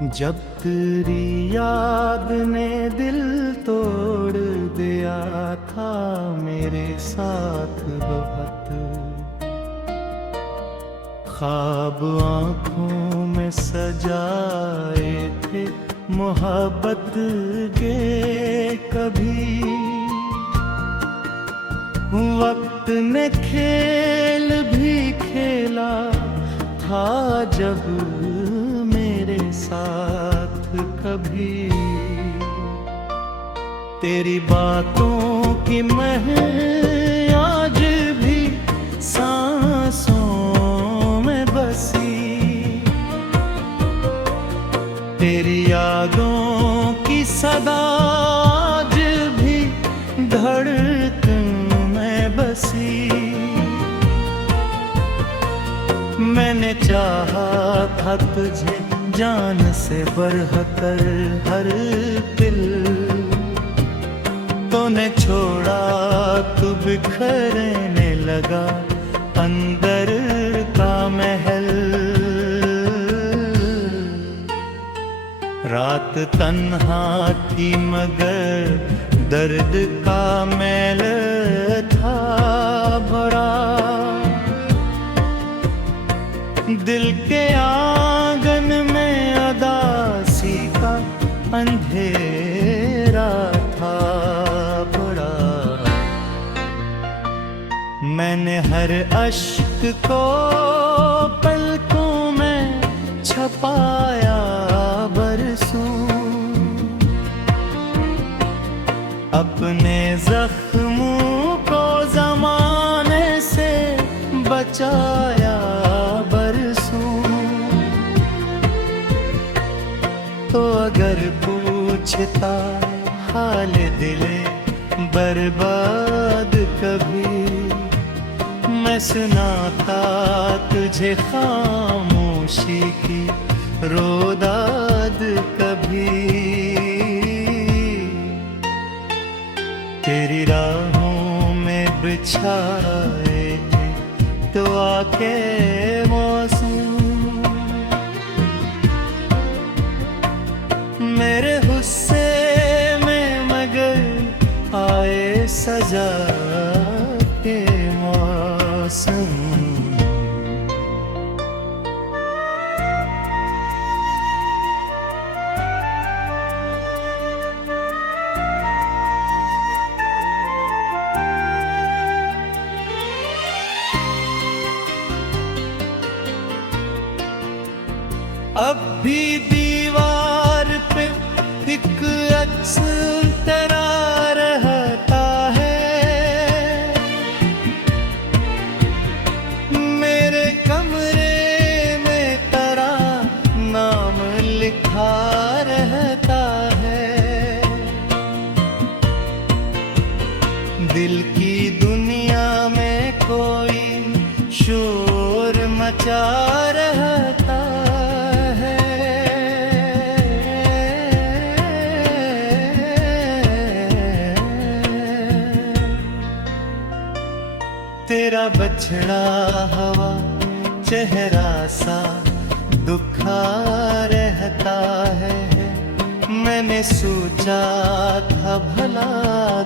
जब तेरी याद ने दिल तोड़ दिया था मेरे साथ बहुत, ख्वाब आँखों में सजाए थे मोहब्बत के कभी। वक्त ने खेल भी खेला था जब मेरे साथ कभी। तेरी बातों की महक आज भी सांसों में बसी, तेरी यादों की सदा आज भी धड़कन में बसी। मैंने चाहा था तुझे जान से बढ़कर हर दिल, तूने छोड़ा तू बिखरने लगा अंदर का महल। रात तन्हा थी मगर दर्द का मैल था भरा, दिल के आंगन में अदासी का अंधेरा था बड़ा। मैंने हर अश्क को पलकों में छपाया बरसों, अपने जख्मों को ज़माने से बचाया बरसों। तो अगर पूछता हाल दिले बर्बाद कभी, मैं सुनाता तुझे खामोशी की रोदाद कभी। तेरी राहों में बिछाए थे तो आके मौसम, मेरे गुस्से में मगर आए सजा के मौसम। अब भी दीवार पे एक अक्स तेरा रहता है, मेरे कमरे में तेरा नाम लिखा रहता है। दिल की दुनिया में कोई शोर मचा रहता है, तेरा बछड़ा हवा चेहरा सा दुखा रहता है। मैंने सोचा था भला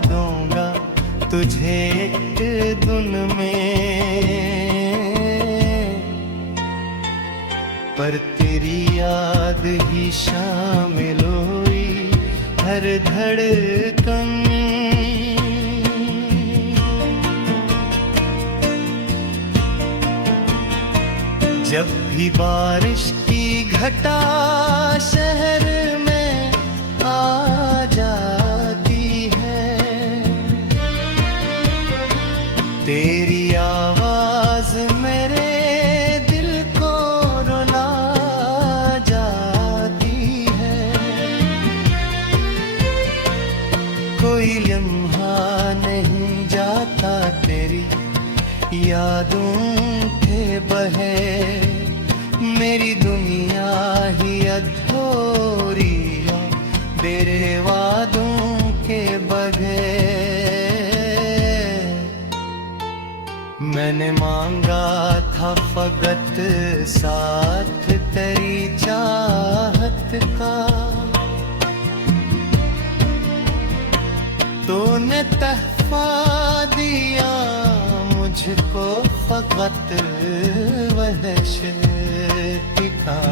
दूंगा तुझे एक धुन में, पर तेरी याद ही शामिल हुई हर धड़कन। जब भी बारिश की घटा शहर में आ जाती है, तेरी आवाज मेरे दिल को रुला जाती है। कोई लम्हा नहीं जाता तेरी यादों के बहे, मेरी दुनिया ही अधूरी है तेरे वादों के बगैर। मैंने मांगा था फकत साथ तेरी चाहत, तहफा दिया मुझको फकत वहशत का।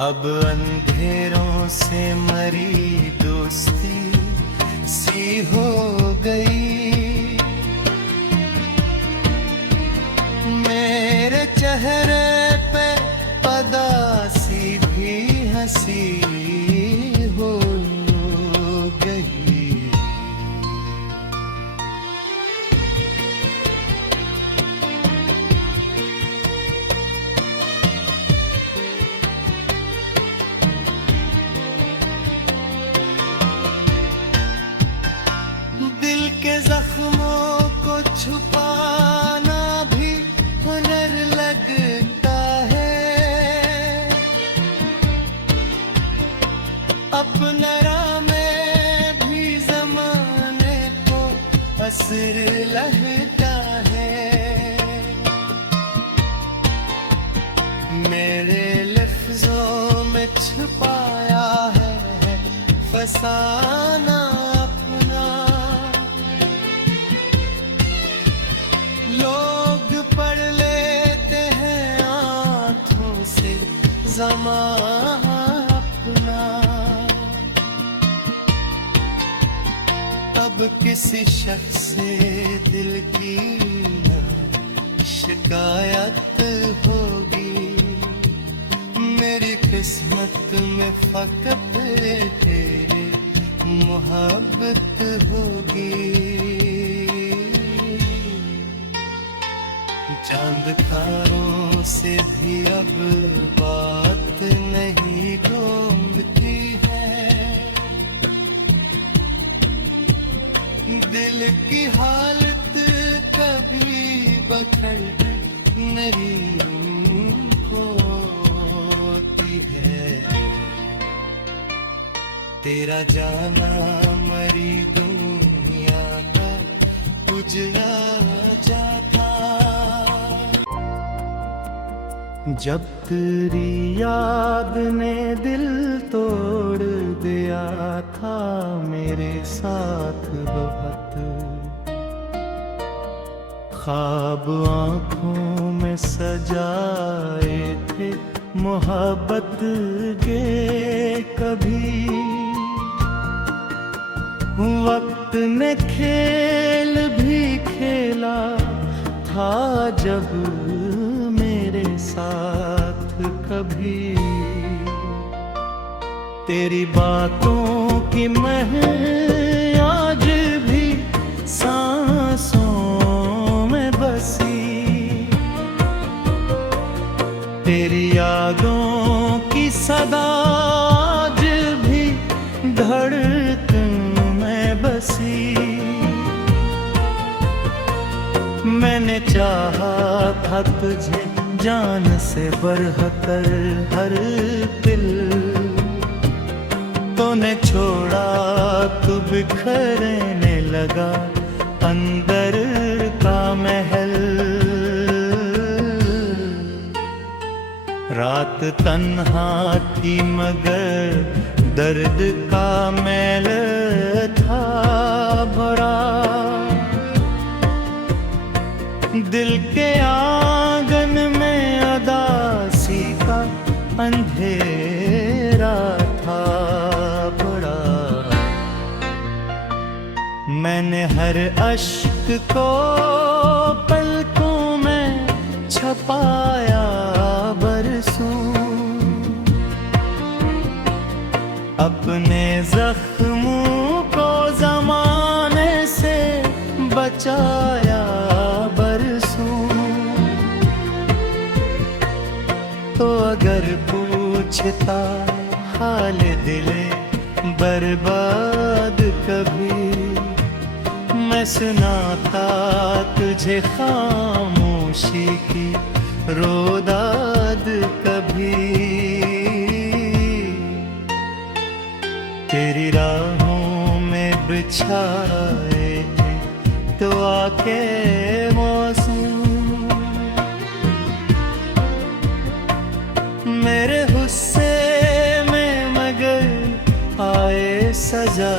अब अंधेरों से मरी दोस्ती सी हो गई, मेरे चेहरे पे पदासी भी हंसी हो गई। दिल के जख्मों को छुपाना भी हुनर लगता है, अपना में भी जमाने को असर लगता है। मेरे लफ्जों में छुपाया है फसाना अपना, लोग पढ़ लेते हैं आँखों से ज़माना अपना। अब किसी शख्स से दिल की ना शिकायत होगी, मेरी किस्मत में फकत तेरी मोहब्बत होगी। चांद तारों से भी अब बात नहीं घूमती है, दिल की हालत कभी बखर नहीं होती है। तेरा जाना मरी दुनिया का उजला था। जब तेरी याद ने दिल तोड़ दिया था मेरे साथ बहुत, ख्वाब आँखों में सजाए थे मोहब्बत के कभी, वक्त ने खेल भी खेला था जब मेरे साथ कभी। तेरी बातों की महक आज भी सांसों में बसी, तेरी यादों की सदा आज भी धड़कन में बसी। मैंने चाहा था तुझे जान से बढ़कर हर दिल, तूने छोड़ा तू बिखरने लगा अंदर का महल। रात तन्हा थी मगर दर्द का मैल था भरा, दिल के आंगन में अदासी का अंधेरा था बड़ा। मैंने हर अश्क को पलकों में छपाया बरसों, अपने जख्मों को जमाने से बचाया बरसों। तो अगर पूछता हाल दिले बर्बाद कभी, मैं सुनाता तुझे खामोशी की रोदाद कभी। तेरी राहों में बिछाए तो आके मौसम, मेरे गुस्से में मगर आए सजा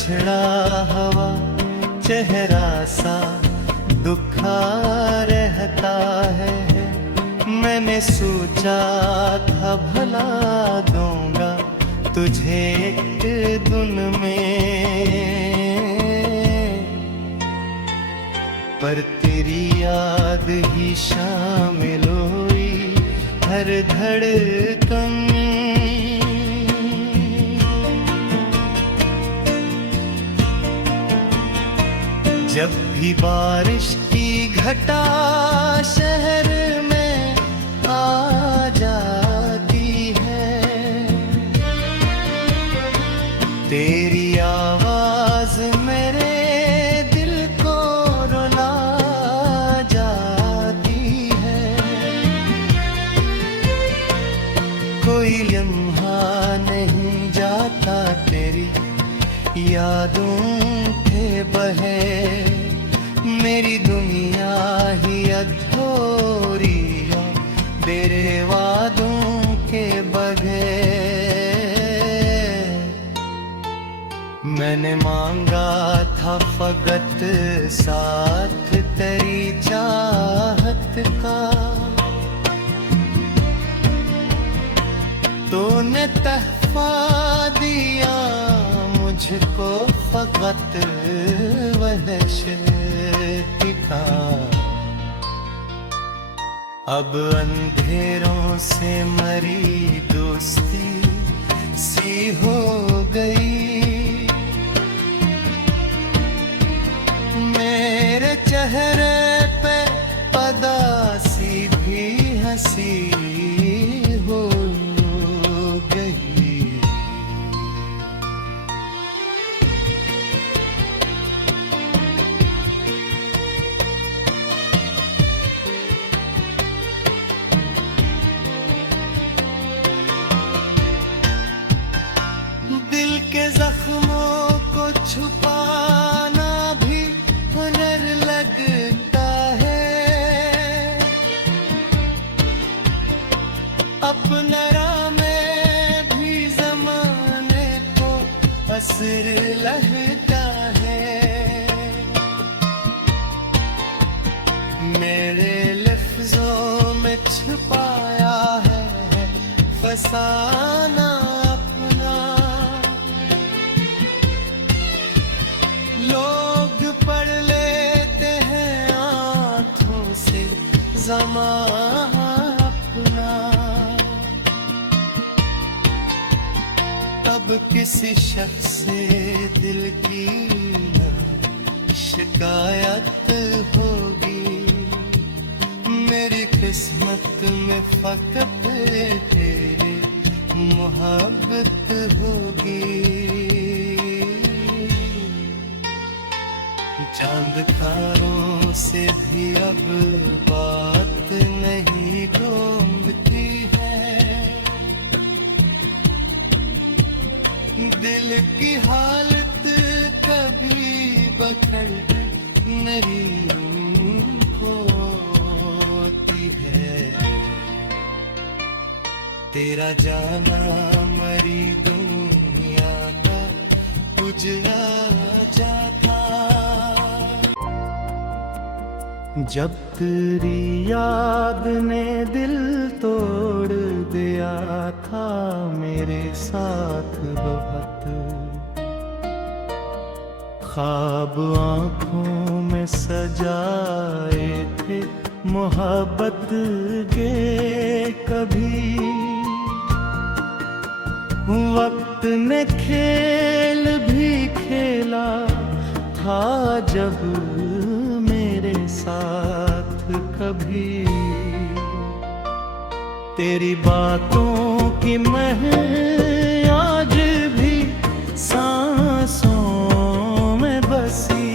बिछड़ा हवा चेहरा सा दुखा रहता है। मैंने सोचा था भला दूंगा तुझे एक धुन में, पर तेरी याद ही शामिल हुई हर धड़कन। जब भी बारिश की घटा शहर में आ जाती है, तेरी आवाज मेरे दिल को रुला जाती है। कोई लम्हा नहीं जाता तेरी यादों के बहे, मेरी दुनिया ही अधूरी तेरे वादों के बगैर। मैंने मांगा था फकत साथ तेरी चाहत का, तूने तहफा दिया मुझको फकत वहशत का। अब अंधेरों से मरी दोस्ती सी हो गई, मेरे चेहरे पे पदासी भी हंसी हो गई। दिल के जख्मों को छुपाना भी हुनर लगता है, अपना में भी जमाने को असर लगता है। मेरे लफ्जों में छुपाया है फसाना अपना, लोग पढ़ लेते हैं आँखों से ज़माना अपना। अब किसी शख्स से दिल की न शिकायत होगी, मेरी किस्मत में फकत तेरी मोहब्बत होगी। चांद तारों से भी अब बात नहीं घूमती है, दिल की हालत कभी बखर नहीं होती है। तेरा जाना मरी दुनिया का उजला जाता। जब तेरी याद ने दिल तोड़ दिया था मेरे साथ बहुत, ख्वाब आँखों में सजाए थे मोहब्बत के कभी, वक्त ने खेल भी खेला था जब मेरे साथ कभी। तेरी बातों की महक आज भी सांसों में बसी,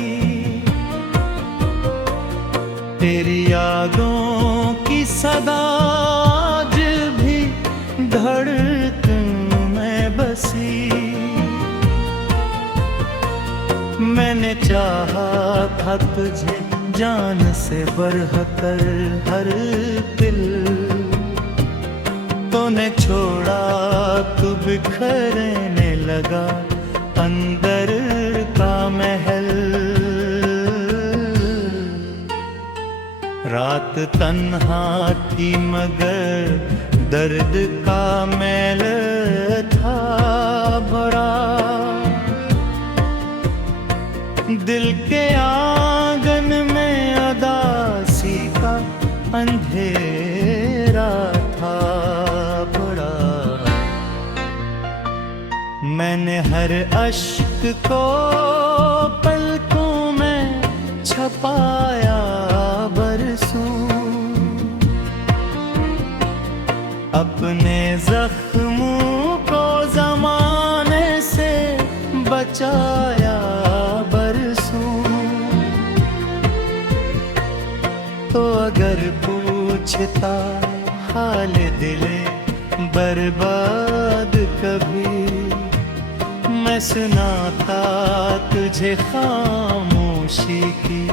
तेरी यादों की सदा आज भी धड़कन में बसी। मैंने चाहा था तुझे जान से बढ़कर हर दिल, तूने छोड़ा तू बिखरने लगा अंदर रात तन्हा थी मगर दर्द का मैल था बड़ा। दिल के आंगन में उदासी का अंधेरा था बड़ा। मैंने हर अश्क को पलकों में छपाया बरसों, अपने जख्मों को ज़माने से बचाया बरसों। तो अगर पूछता हाल दिले बर्बाद कभी, मैं सुनाता तुझे खामोशी की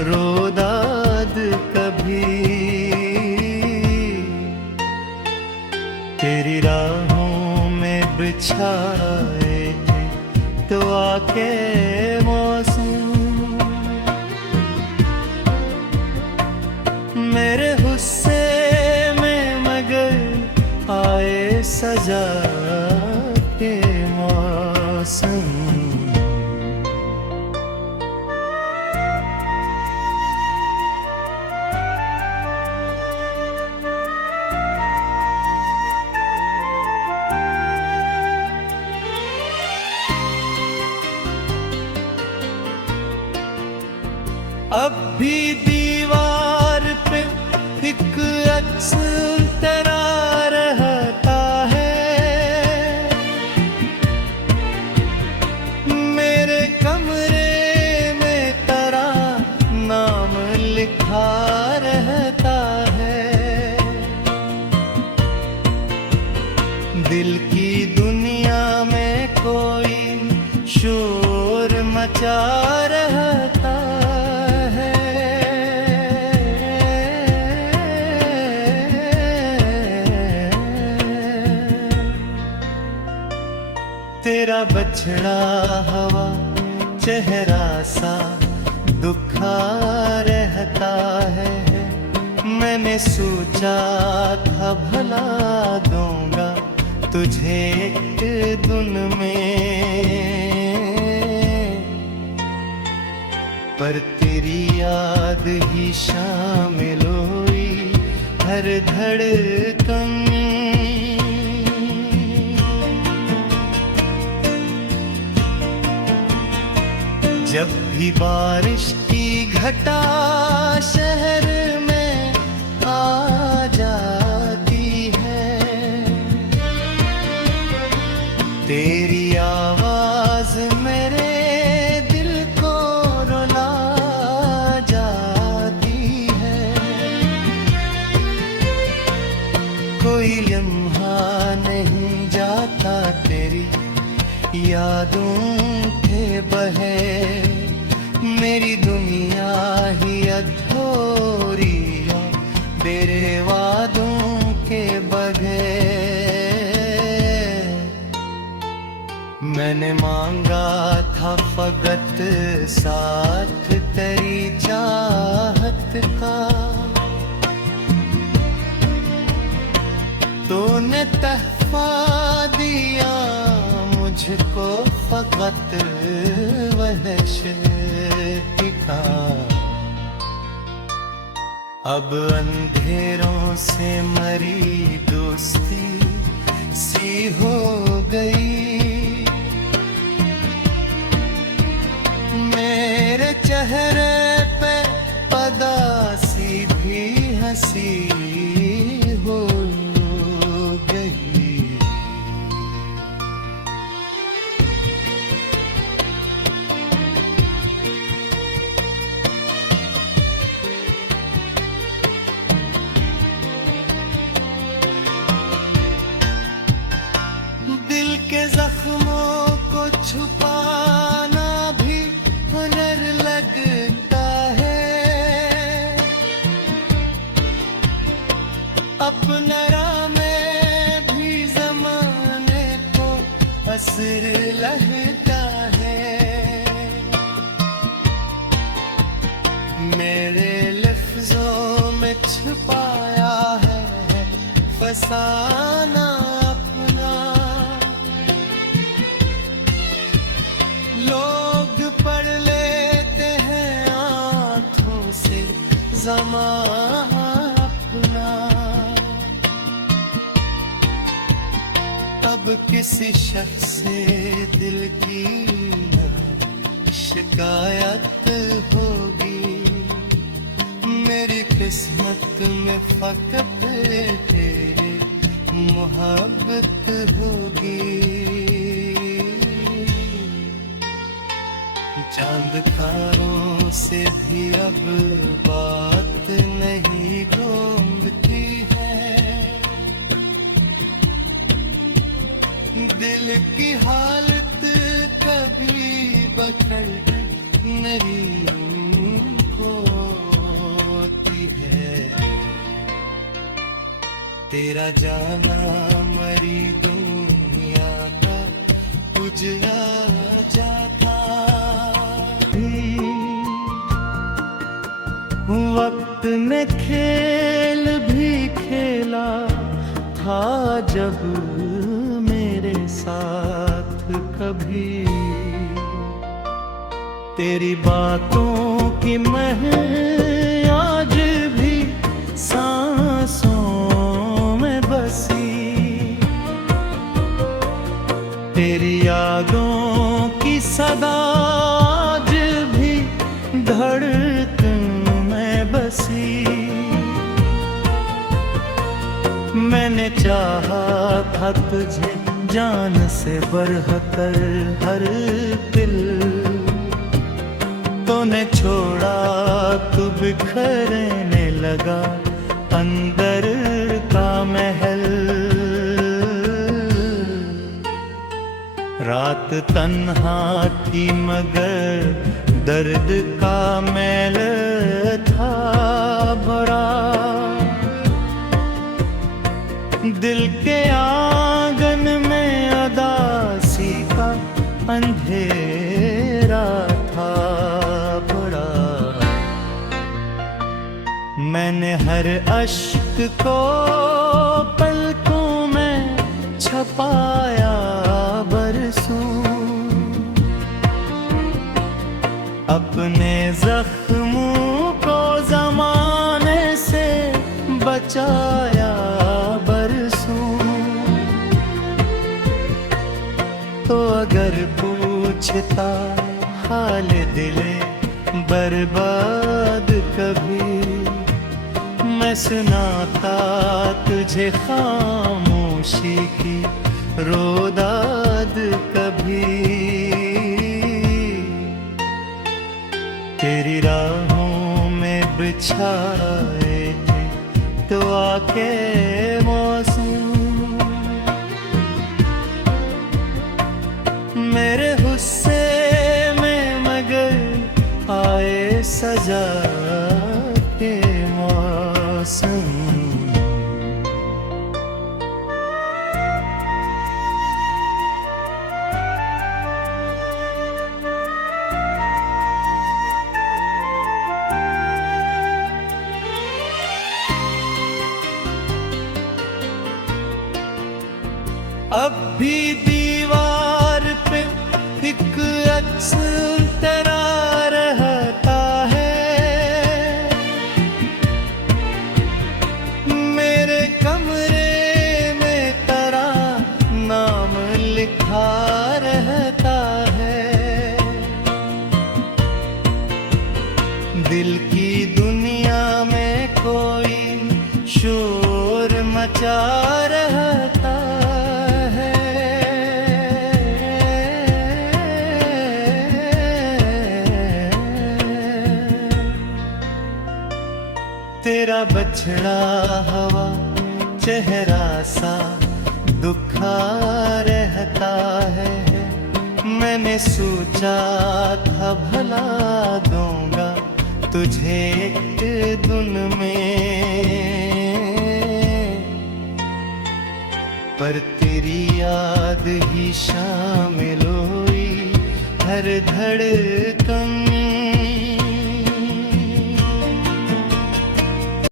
रोदाद कभी। तेरी राहों में बिछाए तो आके मौसम, मेरे गुस्से में मगर आए सजा के मौसम। अब भी दीवार पे एक अक्स तेरा रहता है, मेरे कमरे में तेरा नाम लिखा रहता है। दिल की दुनिया में कोई शोर मचा रहता है। तेरा बछड़ा हवा चेहरा सा दुखा रहता है। मैंने सोचा था भला दूंगा तुझे एक धुन में, पर तेरी याद ही शामिल हुई हर धड़कन। जब भी बारिश की घटा शहर में आ जाती है, तेरी आवाज मेरे दिल को रुला जाती है। कोई लम्हा नहीं जाता तेरी यादों के बहे, मेरी दुनिया ही अधूरी है तेरे वादों के बगैर। मैंने मांगा था फकत साथ तेरी चाहत का, तूने तहफा दिया मुझको फकत वहशत का। अब अंधेरों से मरी दोस्ती सी हो गई, मेरे चेहरे पे पदासी भी हंसी हो गई। दिल के जख्मों को छुपाना भी हुनर लगता है, अपना राह में भी ज़माने को असर लगता है। मेरे लफ्जों में कुछ पाया है फसाना अपना। लोग पढ़ लेते हैं आँखों से ज़माना अपना। अब किसी शख्स से दिल की न शिकायत होगी। मेरी किस्मत में फकत तेरे मोहब्बत होगी। चांद तारों से भी अब बात नहीं घूमती है। दिल की हालत कभी बखर नहीं होती है। तेरा जाना मरी दुनिया का उजला जाता। वक्त ने खेल भी खेला था जब मेरे साथ कभी। तेरी बातों की महक आज भी सांसों में बसी। तेरी यादों की सदा आज भी धड़कन में बसी। मैंने चाहा था तुझे जान से बढ़कर हर दिल। तूने छोड़ा तू बिखरने लगा अंदर का महल। रात तन्हा थी मगर दर्द का मैल था भरा। दिल के आंगन में उदासी का अंधेरा था बड़ा। मैंने हर अश्क को पलकों में छपाया बरसों। अपने जख्मों को ज़माने से बचाया बरसों। तो अगर पूछता हाल दिले बर्बाद कभी, मैं सुनाता तुझे खामोशी की रोदाद कभी। तेरी राहों में बिछाए थे तो आके मौसम। मेरे गुस्से में मगर आए सजा के मौसम। अब भी दीवार पे एक अक्स तेरा रहता है। मेरे कमरे में तेरा नाम लिखा रहता है। दिल की दुनिया में कोई शोर मचा रहता है। तेरा बछड़ा हवा चेहरा सा दुखा रहता है। मैंने सोचा था भला दूंगा तुझे एक दिन में, पर तेरी याद ही शामिल हुई हर धड़कन